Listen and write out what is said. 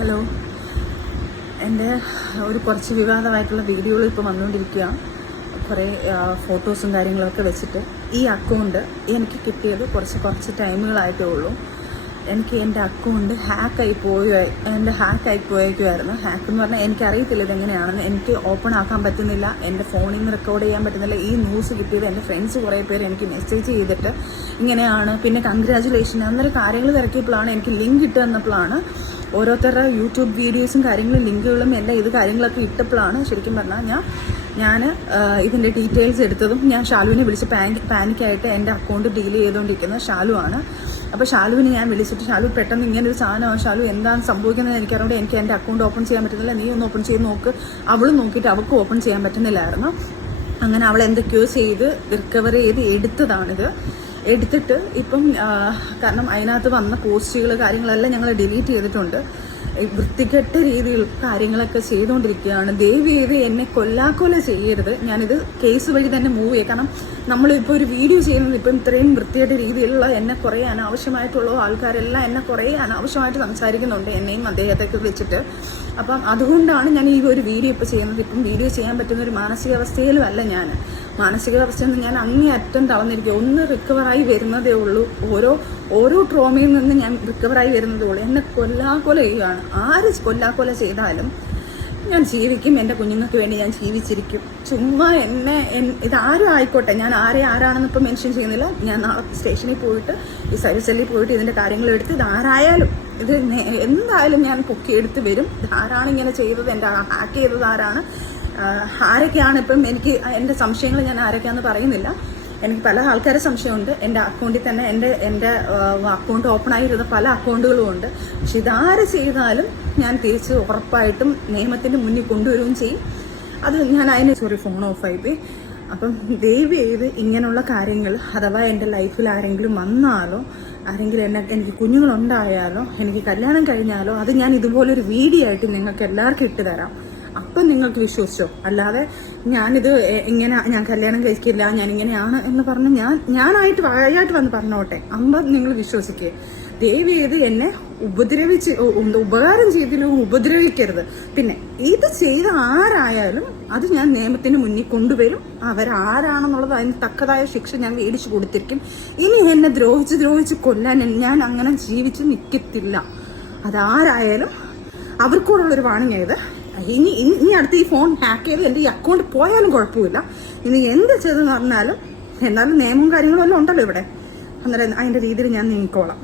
Hello, എൻ്റെ ഒരു കുറച്ച് വിവാദമായിട്ടുള്ള വീഡിയോകൾ ഇപ്പോൾ വന്നുകൊണ്ടിരിക്കുകയാണ്. കുറേ ഫോട്ടോസും കാര്യങ്ങളൊക്കെ വെച്ചിട്ട് ഈ അക്കൗണ്ട് എനിക്ക് കിട്ടിയത് കുറച്ച് ടൈമുകളായിട്ടേ ഉള്ളൂ. എനിക്ക് എൻ്റെ അക്കൗണ്ട് ഹാക്കായി പോയേക്കുമായിരുന്നു. ഹാക്ക് എന്ന് പറഞ്ഞാൽ എനിക്കറിയത്തില്ല ഇതെങ്ങനെയാണെന്ന്. എനിക്ക് ഓപ്പൺ ആക്കാൻ പറ്റുന്നില്ല, എൻ്റെ ഫോണിൽ നിന്ന് റെക്കോർഡ് ചെയ്യാൻ പറ്റുന്നില്ല. ഈ ന്യൂസ് കിട്ടിയത് എൻ്റെ ഫ്രണ്ട്സ് കുറേ പേര് എനിക്ക് മെസ്സേജ് ചെയ്തിട്ട് ഇങ്ങനെയാണ്, പിന്നെ കൺഗ്രാജുലേഷൻ അന്നേരം കാര്യങ്ങൾ തിരക്കിയപ്പോഴാണ് എനിക്ക് ലിങ്ക് ഇട്ട് തന്നപ്പോഴാണ് ഓരോരുത്തരുടെ യൂട്യൂബ് വീഡിയോസും കാര്യങ്ങളും ലിങ്കുകളും എല്ലാം ഇത് കാര്യങ്ങളൊക്കെ ഇട്ടപ്പോഴാണ് ശരിക്കും പറഞ്ഞാൽ ഞാൻ ഇതിൻ്റെ ഡീറ്റെയിൽസ് എടുത്തതും. ഞാൻ ഷാലുവിനെ വിളിച്ച് പാനിക്കായിട്ട് എൻ്റെ അക്കൗണ്ട് ഡീൽ ചെയ്തുകൊണ്ടിരിക്കുന്നത് ഷാലുവാണ്. അപ്പോൾ ഷാലുവിനെ ഞാൻ വിളിച്ചിട്ട്, ഷാലു പെട്ടെന്ന് ഇങ്ങനൊരു സാധനമാണ്, ഷാലു എന്താണ് സംഭവിക്കുന്നത് എനിക്കറിയാണ്ട്, എനിക്ക് എൻ്റെ അക്കൗണ്ട് ഓപ്പൺ ചെയ്യാൻ പറ്റുന്നില്ല, നീ ഒന്ന് ഓപ്പൺ ചെയ്ത് നോക്ക്. അവൾ നോക്കിയിട്ട് അവൾക്ക് ഓപ്പൺ ചെയ്യാൻ പറ്റുന്നില്ലായിരുന്നു. അങ്ങനെ അവൾ എന്തൊക്കെയോ ചെയ്ത് റിക്കവർ ചെയ്ത് എടുത്തിട്ട് ഇപ്പം കാരണം അതിനകത്ത് വന്ന പോസ്റ്റുകൾ കാര്യങ്ങളെല്ലാം ഞങ്ങൾ ഡിലീറ്റ് ചെയ്തിട്ടുണ്ട്. വൃത്തികെട്ട രീതിയിൽ കാര്യങ്ങളൊക്കെ ചെയ്തുകൊണ്ടിരിക്കുകയാണ്. ദയവ് ചെയ്ത് എന്നെ കൊല്ലാക്കൊല ചെയ്യരുത്. ഞാനിത് കേസ് വഴി തന്നെ മൂവ് ചെയ്യാം. കാരണം നമ്മളിപ്പോൾ ഒരു വീഡിയോ ചെയ്യുന്നത് ഇപ്പം ഇത്രയും വൃത്തിയായിട്ട് രീതിയിലുള്ള എന്നെ കുറേ അനാവശ്യമായിട്ടുള്ള ആൾക്കാരെല്ലാം എന്നെ കുറേ അനാവശ്യമായിട്ട് സംസാരിക്കുന്നുണ്ട്, എന്നെയും അദ്ദേഹത്തെയൊക്കെ വെച്ചിട്ട്. അപ്പം അതുകൊണ്ടാണ് ഞാൻ ഈ ഒരു വീഡിയോ ഇപ്പോൾ ചെയ്യുന്നത്. ഇപ്പം വീഡിയോ ചെയ്യാൻ പറ്റുന്ന ഒരു മാനസികാവസ്ഥയിലും അല്ല ഞാൻ. മാനസികാവസ്ഥയിൽ നിന്ന് ഞാൻ അങ്ങേയറ്റം തളർന്നിരിക്കുക. ഒന്ന് റിക്കവറായി വരുന്നതേ ഉള്ളൂ. ഓരോ ട്രോമയിൽ നിന്ന് ഞാൻ റിക്കവറായി വരുന്നതേ ഉള്ളൂ. എന്നെ കൊല്ലാക്കൊല ചെയ്യുകയാണ്. ആര് കൊല്ലാക്കൊല ചെയ്താലും ഞാൻ ജീവിക്കും. എൻ്റെ കുഞ്ഞുങ്ങൾക്ക് വേണ്ടി ഞാൻ ജീവിച്ചിരിക്കും. ചുമ്മാ ഇതാരും ആയിക്കോട്ടെ, ഞാൻ ആരാണെന്ന് ഇപ്പം മെൻഷൻ ചെയ്യുന്നില്ല. ഞാൻ നാളെ സ്റ്റേഷനിൽ പോയിട്ട് ഈ സർവീസ് സെല്ലിൽ പോയിട്ട് ഇതിൻ്റെ കാര്യങ്ങൾ എടുത്ത് ഇതാരായാലും ഇത് എന്തായാലും ഞാൻ പൊക്കിയെടുത്ത് വരും. ഇതാരാണ് ഇങ്ങനെ ചെയ്തത്, എൻ്റെ ഹാക്ക് ചെയ്തത് ആരൊക്കെയാണ്. ഇപ്പം എനിക്ക് എൻ്റെ സംശയങ്ങൾ ഞാൻ ആരൊക്കെയാണെന്ന് പറയുന്നില്ല. എനിക്ക് പല ആൾക്കാരെ സംശയമുണ്ട്. എൻ്റെ അക്കൗണ്ടിൽ തന്നെ എൻ്റെ അക്കൗണ്ട് ഓപ്പൺ ആയിരുന്ന പല അക്കൗണ്ടുകളും ഉണ്ട്. പക്ഷെ ഇതാര് ചെയ്താലും ഞാൻ തിരിച്ച് ഉറപ്പായിട്ടും നിയമത്തിൻ്റെ മുന്നിൽ കൊണ്ടുവരികയും ചെയ്യും. അത് ഞാൻ ഫോൺ ഓഫായി പോയി. അപ്പം ദയവ് ചെയ്ത് ഇങ്ങനെയുള്ള കാര്യങ്ങൾ അഥവാ എൻ്റെ ലൈഫിൽ ആരെങ്കിലും വന്നാലോ, ആരെങ്കിലും എനിക്ക് കുഞ്ഞുങ്ങളുണ്ടായാലോ, എനിക്ക് കല്യാണം കഴിഞ്ഞാലോ, അത് ഞാൻ ഇതുപോലൊരു വീഡിയോ ആയിട്ട് നിങ്ങൾക്ക് എല്ലാവർക്കും ഇട്ട് തരാം. അപ്പം നിങ്ങൾക്ക് വിശ്വസിച്ചോ. അല്ലാതെ ഞാനിത് ഞാൻ കല്യാണം കഴിക്കില്ല, ഞാനിങ്ങനെയാണ് എന്ന് പറഞ്ഞ് ഞാനായിട്ട് വായായിട്ട് വന്ന് പറഞ്ഞോട്ടെ, നിങ്ങൾ വിശ്വസിക്കുക. ദയവ് ചെയ്ത് എന്നെ ഉപകാരം ചെയ്തില്ലെങ്കിൽ ഉപദ്രവിക്കരുത്. പിന്നെ ഇത് ചെയ്ത ആരായാലും അത് ഞാൻ നിയമത്തിന് മുന്നിൽ കൊണ്ടുവരും. അവരാരാണെന്നുള്ളത് അതിന് തക്കതായ ശിക്ഷ ഞാൻ മേടിച്ചു കൊടുത്തിരിക്കും. ഇനി എന്നെ ദ്രോഹിച്ച് കൊല്ലാൻ ഞാൻ അങ്ങനെ ജീവിച്ച് നിൽക്കത്തില്ല. അതാരായാലും അവർക്കൂടുള്ളൊരു വാണിംഗ് ഇത്. ഇനി അടുത്ത് ഈ ഫോൺ ഹാക്ക് ചെയ്ത് എൻ്റെ ഈ അക്കൗണ്ട് പോയാലും കുഴപ്പമില്ല. ഇനി എന്ത് ചെയ്തെന്ന് പറഞ്ഞാലും എന്നാലും നിയമവും കാര്യങ്ങളും എല്ലാം ഉണ്ടല്ലോ ഇവിടെ. അന്നേരം അതിൻ്റെ രീതിയിൽ ഞാൻ നീങ്ങിക്കോളാം.